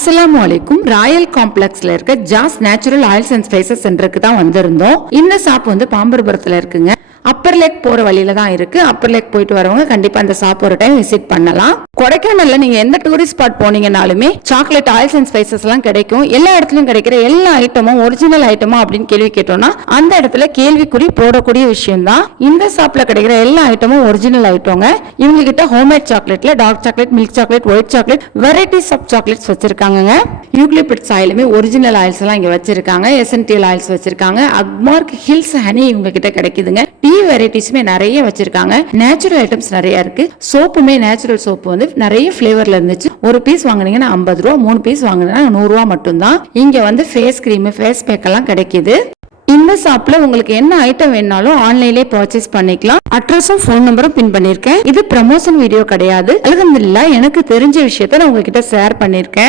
அஸ்ஸலாமு அலைக்கும். ராயல் காம்ப்ளெக்ஸ்ல இருக்க ஜாஸ் நேச்சுரல் ஆயில்ஸ் அண்ட் ஸ்பைசஸ் சென்டருக்கு தான் வந்திருந்தோம். இந்த ஷாப் வந்து பாம்பரபுரத்துல இருக்குங்க. அப்பர் லேக் போற வழியில தான் இருக்கு. அப்பர் லேக் போயிட்டு வரவங்க கண்டிப்பா அந்த ஷாப் ஒரு டைம் விசிட் பண்ணலாம். கொடைக்கானல்ல நீங்க எந்த டூரிஸ்ட் ஸ்பாட் போனீங்கனாலுமே சாக்லேட் ஆயில்ஸ் அண்ட் ஸ்பைசஸ் எல்லாம் கிடைக்கும். எல்லா இடத்துலயும் கிடைக்கிற எல்லா ஐட்டமும் ஒரிஜினல் ஐட்டமா அப்படின்னு கேள்வி கேட்டோம்னா அந்த இடத்துல கேள்விக்குறி போடக்கூடிய விஷயம் தான். இந்த ஷாப்ல கிடைக்கிற எல்லா ஐட்டமும் ஒரிஜினல் ஐட்டங்க. இவங்க கிட்ட ஹோம்மேட் சாக்லேட்ல dark chocolate, milk chocolate, white chocolate, varieties of chocolates வச்சிருக்காங்க. யூக்லிப்டஸ் ஆயிலுமே ஒரிஜினல் ஆயில்ஸ் எல்லாம் இங்க வச்சிருக்காங்க. எசென்சியல் ஆயில்ஸ் வச்சிருக்காங்க. அக்மார்க் ஹில்ஸ் ஹனி இவங்க கிட்ட கிடைக்குதுங்க. டீ வெரைட்டிஸ்மே நிறைய வச்சிருக்காங்க. நேச்சுரல் ஐட்டம்ஸ் நிறைய இருக்கு. சோப்புமே நேச்சுரல் சோப்பு வந்து நிறைய ஃபிளேவர்ல இருந்துச்சு. ஒரு பீஸ் வாங்குனீங்கன்னா 50 ரூபா, 3 பீஸ் வாங்குனீங்கன்னா 100 ரூபா மட்டும்தான். இங்க வந்து ஃபேஸ் கிரீம், ஃபேஸ் பேக் எல்லாம் கிடைக்குது. இந்த ஷாப்ல உங்களுக்கு என்ன ஐட்டம் வேணாலும் ஆன்லைன்லயே பர்ச்சேஸ் பண்ணிக்கலாம். அட்ரஸும் ஃபோன் நம்பரும் பின் பண்ணிருக்கேன். இது ப்ரமோஷன் வீடியோ கிடையாது. அல்ஹம்துலில்லாஹ் எனக்கு தெரிஞ்ச விஷயத்த நான் உங்ககிட்ட ஷேர் பண்ணிருக்கேன்.